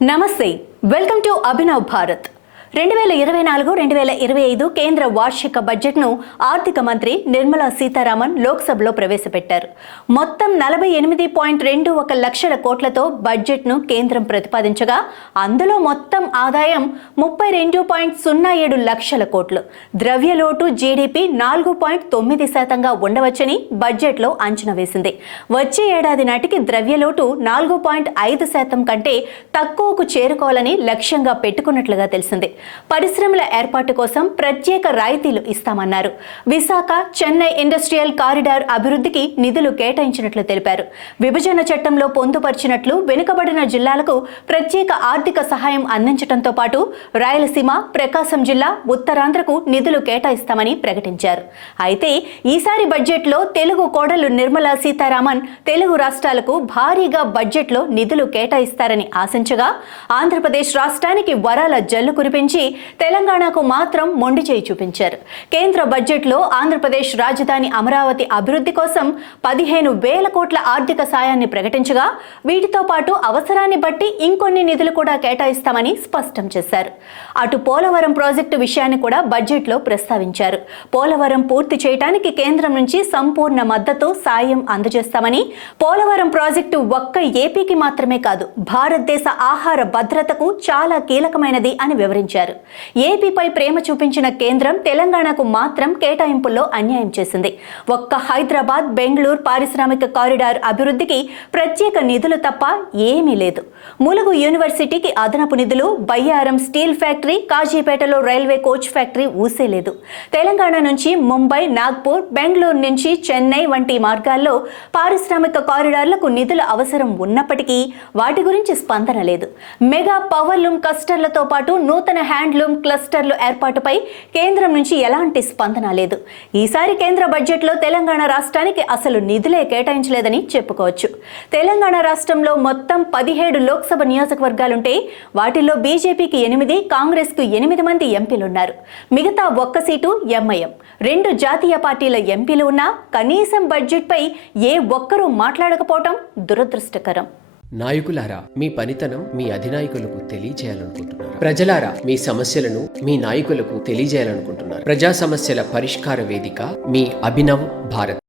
నమస్తే welcome to Abhinav Bharat 2024-2025 కేంద్ర వార్షిక బడ్జెట్ను ఆర్థిక మంత్రి నిర్మలా సీతారామన్ లోక్సభలో ప్రవేశపెట్టారు. మొత్తం 48.21 లక్షల కోట్లతో బడ్జెట్ను కేంద్రం ప్రతిపాదించగా అందులో మొత్తం ఆదాయం 32.07 లక్షల కోట్లు. ద్రవ్యలోటు జీడీపీ 4.9%గా ఉండవచ్చని బడ్జెట్లో అంచనా వేసింది. వచ్చే ఏడాది నాటికి ద్రవ్యలోటు 4.5% కంటే తక్కువకు చేరుకోవాలని లక్ష్యంగా పెట్టుకున్నట్లుగా తెలిసింది. పరిశ్రమల ఏర్పాటు కోసం ప్రత్యేక రాయితీలు ఇస్తామన్నారు. విశాఖ చెన్నై ఇండస్ట్రియల్ కారిడార్ అభివృద్ధికి నిధులు కేటాయించినట్లు తెలిపారు. విభజన చట్టంలో పొందుపరిచినట్లు వెనుకబడిన జిల్లాలకు ప్రత్యేక ఆర్థిక సహాయం అందించడంతో పాటు రాయలసీమ, ప్రకాశం జిల్లా, ఉత్తరాంధ్రకు నిధులు కేటాయిస్తామని ప్రకటించారు. అయితే ఈసారి బడ్జెట్లో తెలుగు కోడలు నిర్మలా సీతారామన్ తెలుగు రాష్ట్రాలకు భారీగా బడ్జెట్లో నిధులు కేటాయిస్తారని ఆశించగా ఆంధ్రప్రదేశ్ రాష్ట్రానికి వరాల జల్లు కురిపించి తెలంగాణకు మాత్రం మొండి చేయి చూపించారు. కేంద్ర బడ్జెట్లో ఆంధ్రప్రదేశ్ రాజధాని అమరావతి అభివృద్ధి కోసం 15,000 కోట్ల ఆర్థిక సాయాన్ని ప్రకటించగా వీటితో పాటు అవసరాన్ని బట్టి ఇంకొన్ని నిధులు కూడా కేటాయిస్తామని స్పష్టం చేశారు. అటు పోలవరం ప్రాజెక్టు విషయాన్ని కూడా బడ్జెట్లో ప్రస్తావించారు. పోలవరం పూర్తి చేయడానికి కేంద్రం నుంచి సంపూర్ణ మద్దతు సాయం అందజేస్తామని, పోలవరం ప్రాజెక్టు ఒక్క ఏపీకి మాత్రమే కాదు భారతదేశ ఆహార భద్రతకు చాలా కీలకమైనది అని వివరించారు. ఏపీపై ప్రేమ చూపించిన కేంద్రం తెలంగాణకు మాత్రం కేటాయింపుల్లో అన్యాయం చేసింది. ఒక్క హైదరాబాద్ బెంగళూరు పారిశ్రామిక కారిడార్ అభివృద్ధికి ప్రత్యేక నిధులు తప్ప ఏమీ లేదు. ములుగు యూనివర్సిటీకి అదనపు నిధులు, బయ్యారం స్టీల్ ఫ్యాక్టరీ, కాజీపేటలో రైల్వే కోచ్ ఫ్యాక్టరీ ఊసేలేదు. తెలంగాణ నుంచి ముంబై, నాగ్పూర్, బెంగళూరు నుంచి చెన్నై వంటి మార్గాల్లో పారిశ్రామిక కారిడార్లకు నిధుల అవసరం ఉన్నప్పటికీ వాటి గురించి స్పందన లేదు. మెగా పవర్లూమ్ క్లస్టర్లతో పాటు నూతన హ్యాండ్లూమ్ క్లస్టర్లు ఏర్పాటుపై కేంద్రం నుంచి ఎలాంటి స్పందన లేదు. ఈసారి కేంద్ర బడ్జెట్లో తెలంగాణ రాష్ట్రానికి అసలు నిధులే కేటాయించలేదని చెప్పుకోవచ్చు. తెలంగాణ రాష్ట్రంలో మొత్తం 17 లోక్సభ నియోజకవర్గాలుంటే వాటిల్లో బీజేపీకి 8, కాంగ్రెస్కు 8 మంది ఎంపీలున్నారు. మిగతా ఒక్క సీటు ఎంఐఎం. 2 జాతీయ పార్టీల ఎంపీలు ఉన్నా కనీసం బడ్జెట్పై ఏ ఒక్కరూ మాట్లాడకపోవటం దురదృష్టకరం. నాయకులారా, మీ పనితనం మీ అధినాయకులకు తెలియజేయాలనుకుంటున్నారు. ప్రజలారా, మీ సమస్యలను మీ నాయకులకు తెలియజేయాలనుకుంటున్నారు. ప్రజా సమస్యల పరిష్కార వేదిక మీ అభినవ్ భారత్.